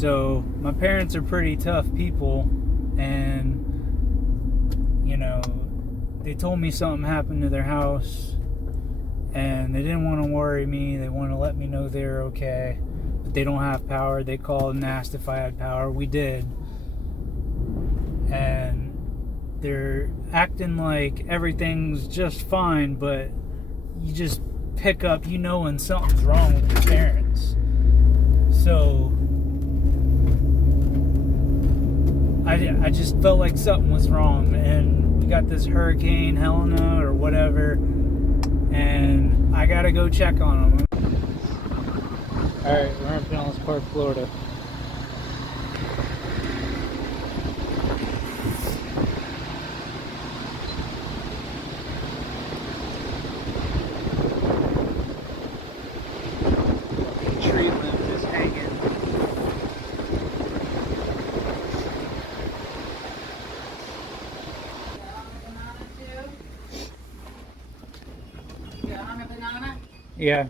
So my parents are pretty tough people, and you know, they told me something happened to their house, and they didn't want to worry me. They want to let me know they're okay, but they don't have power. They called and asked if I had power. We did, and they're acting like everything's just fine, but you just pick up, when something's wrong with your parents. So I just felt like something was wrong, and we got this hurricane, Helene or whatever, and I gotta go check on them. Alright, we're in Pinellas Park, Florida. Tree limb just hanging. Yeah,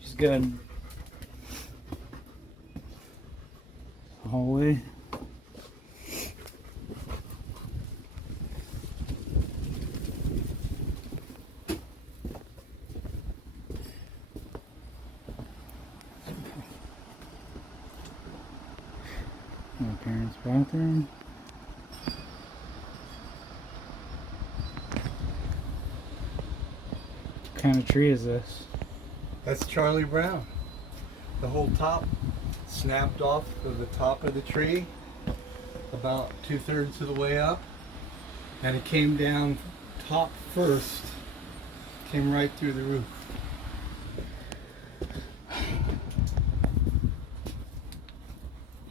she's good. Hallway. My parents' bathroom. What kind of tree is this? That's Charlie Brown. The whole top snapped off of the top of the tree about 2/3 of the way up, and it came down top first, came right through the roof.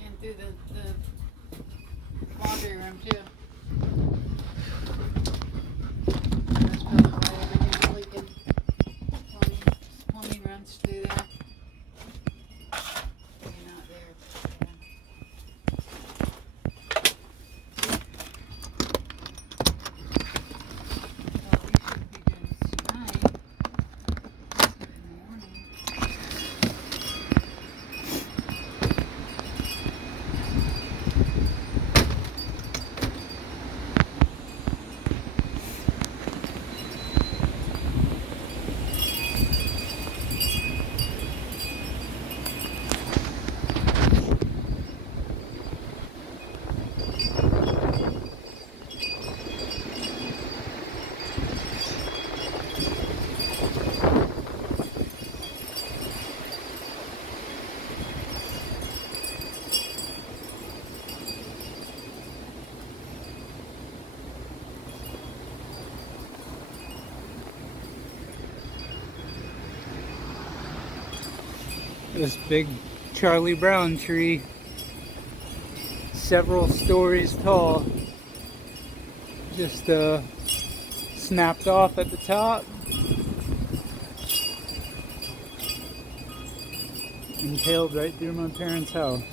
And through the laundry room too. That's probably why everything's leaking. Plumbing runs through there. You're not there. Well, we should be doing this tonight. In the morning. This big Charlie Brown tree, several stories tall, just snapped off at the top, impaled right through my parents' house.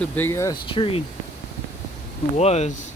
It's a big ass tree. It was.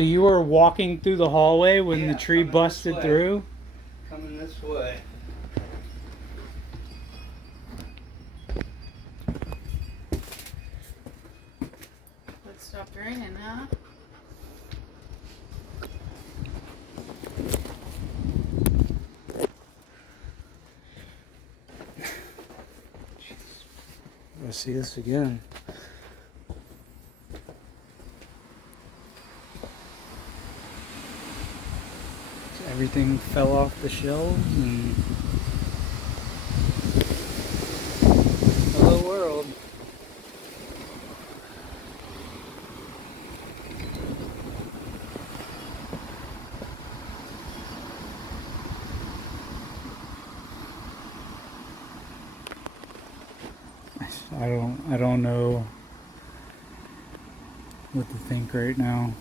So you were walking through the hallway when Yeah, the tree coming this busted way. through? Coming this way. It stopped raining, huh? Let's see this again. Everything fell off the shelves and hello world. I don't know what to think right now.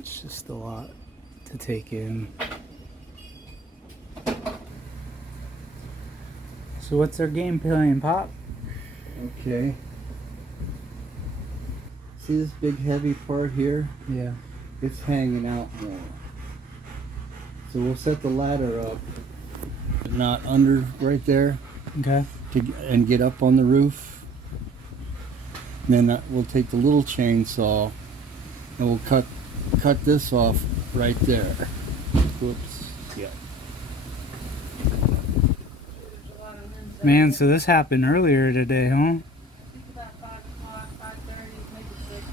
It's just a lot to take in. So what's our game plan, Pop? Okay. See this big heavy part here? Yeah. It's hanging out more. So we'll set the ladder up, not under right there, Okay. and get up on the roof. And then we'll take the little chainsaw and we'll cut this off right there. Whoops. Yeah. Man, so this happened earlier today, huh? About 5 o'clock, 5:30, maybe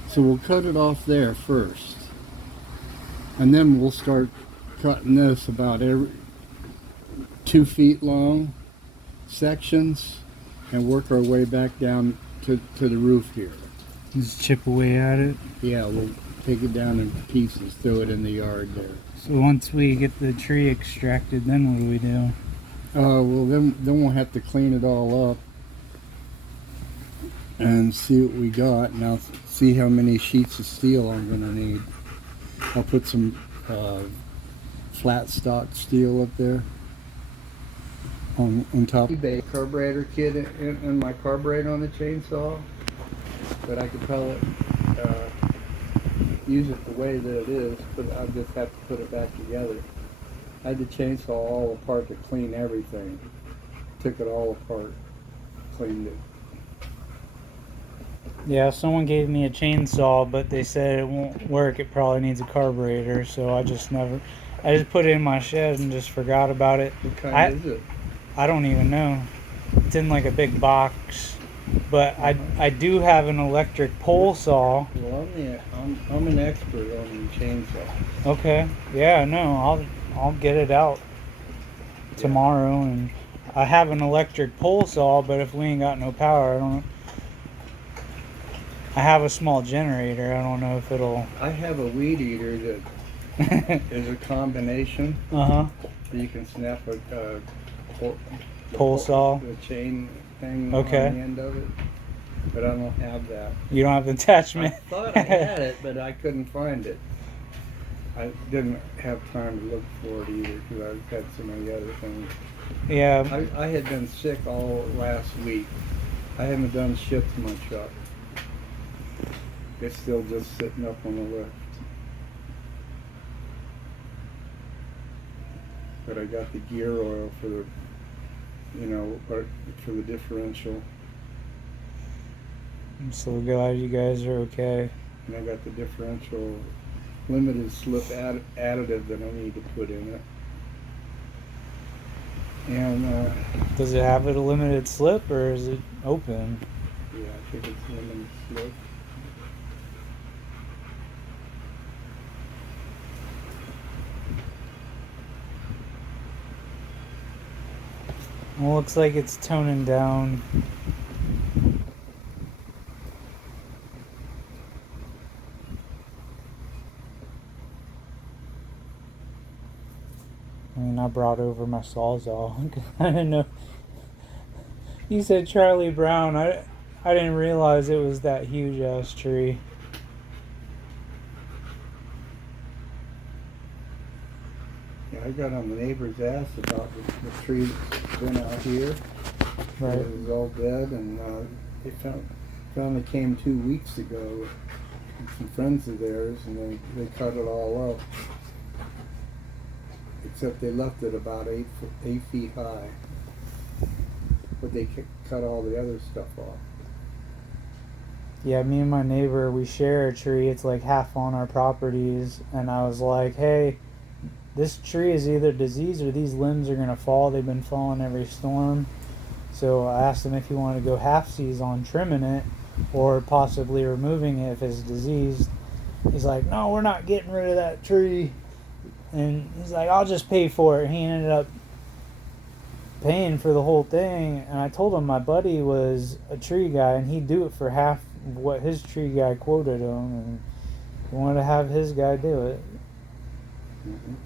6. So we'll cut it off there first. And then we'll start cutting this about every 2 feet long sections and work our way back down to the roof here. Just chip away at it. Yeah, we'll take it down in pieces, throw it in the yard there. So once we get the tree extracted, then what do we do? Well, then we'll have to clean it all up and see what we got. And I'll see how many sheets of steel I'm going to need. I'll put some flat stock steel up there on top. eBay carburetor kit in my carburetor on the chainsaw, but I could probably use it the way that it is, but I'll just have to put it back together. I had to chainsaw all apart to clean everything. Took it all apart, cleaned it. Yeah, someone gave me a chainsaw, but they said it won't work. It probably needs a carburetor, so I just put it in my shed and just forgot about it. What kind is it? I don't even know. It's in like a big box, but I do have an electric pole saw. Well, I'm an expert on the chainsaw. Okay. Yeah, no, I'll get it out tomorrow, and I have an electric pole saw, but if we ain't got no power, I have a small generator. I don't know if it'll. I have a weed eater that is a combination. Uh-huh. So you can snap a Pole saw. The chain thing Okay. on the end of it. But I don't have that. You don't have the attachment. I thought I had it, but I couldn't find it. I didn't have time to look for it either because I've had so many other things. Yeah. I had been sick all last week. I haven't done shit to my truck. It's still just sitting up on the lift. But I got the gear oil for the, or for the differential. I'm so glad you guys are okay. And I got the differential limited slip additive that I need to put in it. And Does it have a limited slip or is it open? yeah, I think it's limited slip. Well, looks like it's toning down. I mean, I brought over my Sawzall. I didn't know. You said Charlie Brown. I didn't realize it was that huge ass tree. Yeah, I got on the neighbor's ass about the tree that's been out here. Right. It was all dead, and they Finally came 2 weeks ago with some friends of theirs, and they cut it all up. Except they left it about 8 feet high. But they cut all the other stuff off. Yeah, me and my neighbor, we share a tree. It's like half on our properties. And I was like, hey, this tree is either diseased or these limbs are going to fall. They've been falling every storm. So I asked him if he wanted to go half-seas on trimming it or possibly removing it if it's diseased. He's like, no, we're not getting rid of that tree. And he's like, I'll just pay for it. He ended up paying for the whole thing. And I told him my buddy was a tree guy and he'd do it for half what his tree guy quoted him. And he wanted to have his guy do it.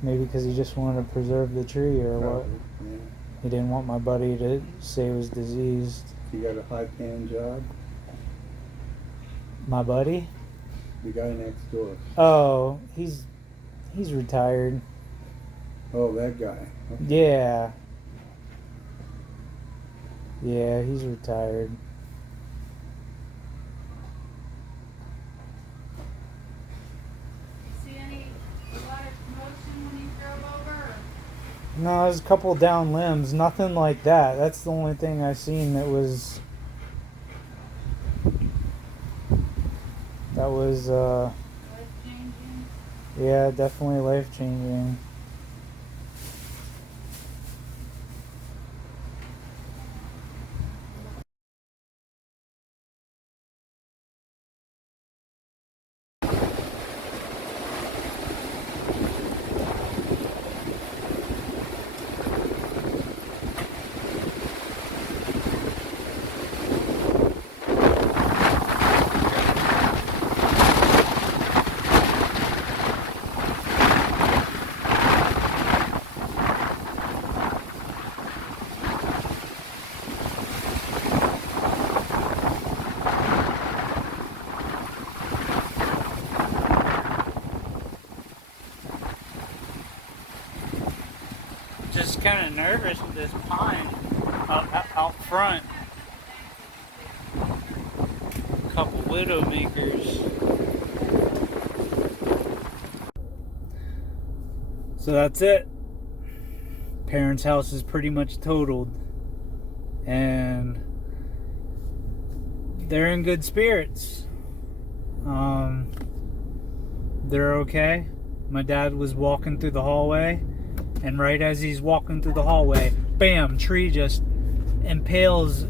Maybe because he just wanted to preserve the tree or what. Yeah. He didn't want my buddy to say it was diseased. You got a high-paying job? My buddy? The guy next door. Oh, he's retired. Oh, that guy. Okay. Yeah. Yeah, he's retired. You see any water commotion when you drove over? Or? No, there's a couple down limbs. Nothing like that. That's the only thing I've seen that was Life changing? yeah, definitely life changing. Just kind of nervous with this pine out front. A couple widowmakers. So that's it. Parents' house is pretty much totaled. And they're in good spirits. They're okay. My dad was walking through the hallway. And right as he's walking through the hallway, bam, tree just impales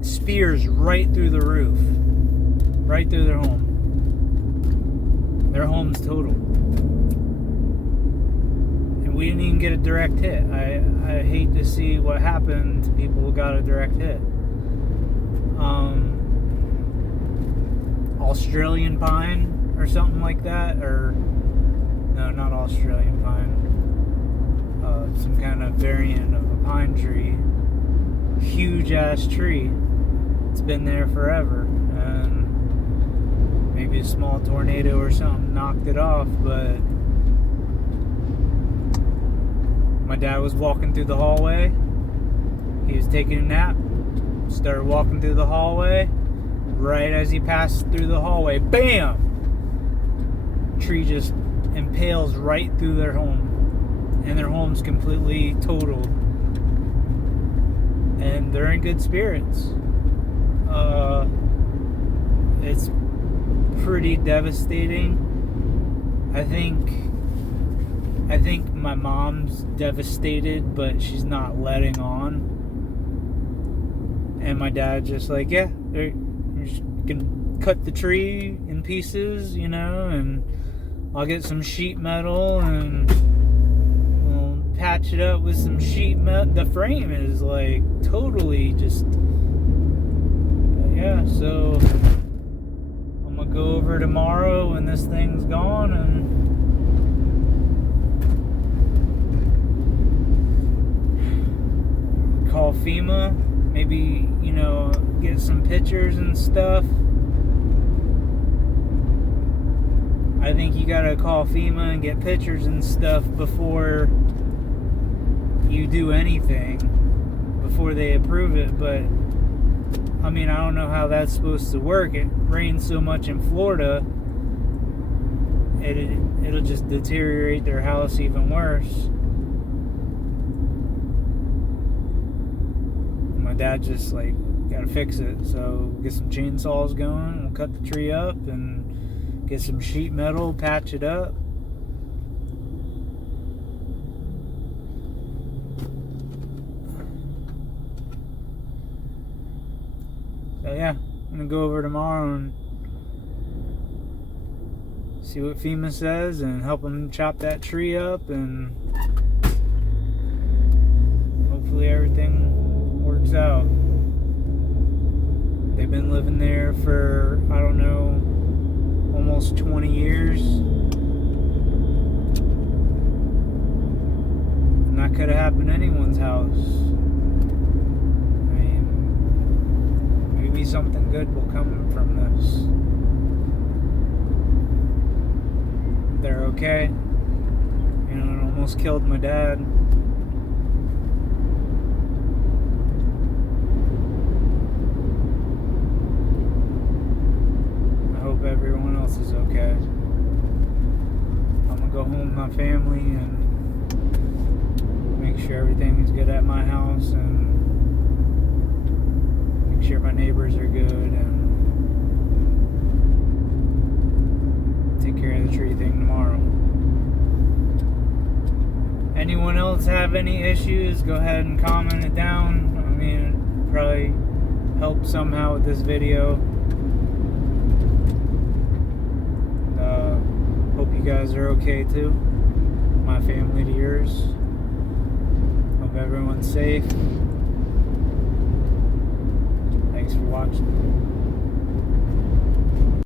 spears right through the roof. Right through their home. Their home's total. And we didn't even get a direct hit. I hate to see what happened to people who got a direct hit. Australian pine or something like that, or no, not Australian pine. Some kind of variant of a pine tree. Huge ass tree. It's been there forever, and maybe a small tornado or something knocked it off, but my dad was walking through the hallway. He was taking a nap, started walking through the hallway. Right as he passed through the hallway, bam! Tree just impales right through their home. And their home's completely totaled. And they're in good spirits. It's pretty devastating. I think my mom's devastated, but she's not letting on. And my dad's just like, yeah, you're just gonna cut the tree in pieces, you know, and I'll get some sheet metal and patch it up with some sheet metal. The frame is like totally just, yeah, so I'm gonna go over tomorrow when this thing's gone and call FEMA, maybe, you know, get some pictures and stuff. I think you gotta call FEMA and get pictures and stuff before you do anything, before they approve it. But I mean, I don't know how that's supposed to work. It rains so much in Florida, it'll just deteriorate their house even worse. My dad just like gotta fix it, so get some chainsaws going. We'll cut the tree up and get some sheet metal, patch it up. So yeah, I'm gonna go over tomorrow and see what FEMA says and help them chop that tree up, and hopefully everything works out. They've been living there for, I don't know, almost 20 years. And that could have happened to anyone's house. I mean, maybe something good will come from this. They're okay. You know, it almost killed my dad. I hope everyone else is okay. I'm gonna go home with my family and make sure everything is good at my house, and make sure my neighbors are good, and take care of the tree thing tomorrow. Anyone else have any issues, go ahead and comment it down. I mean, it probably help somehow with this video. Hope you guys are okay too. My family to yours. Hope everyone's safe. Thanks for watching.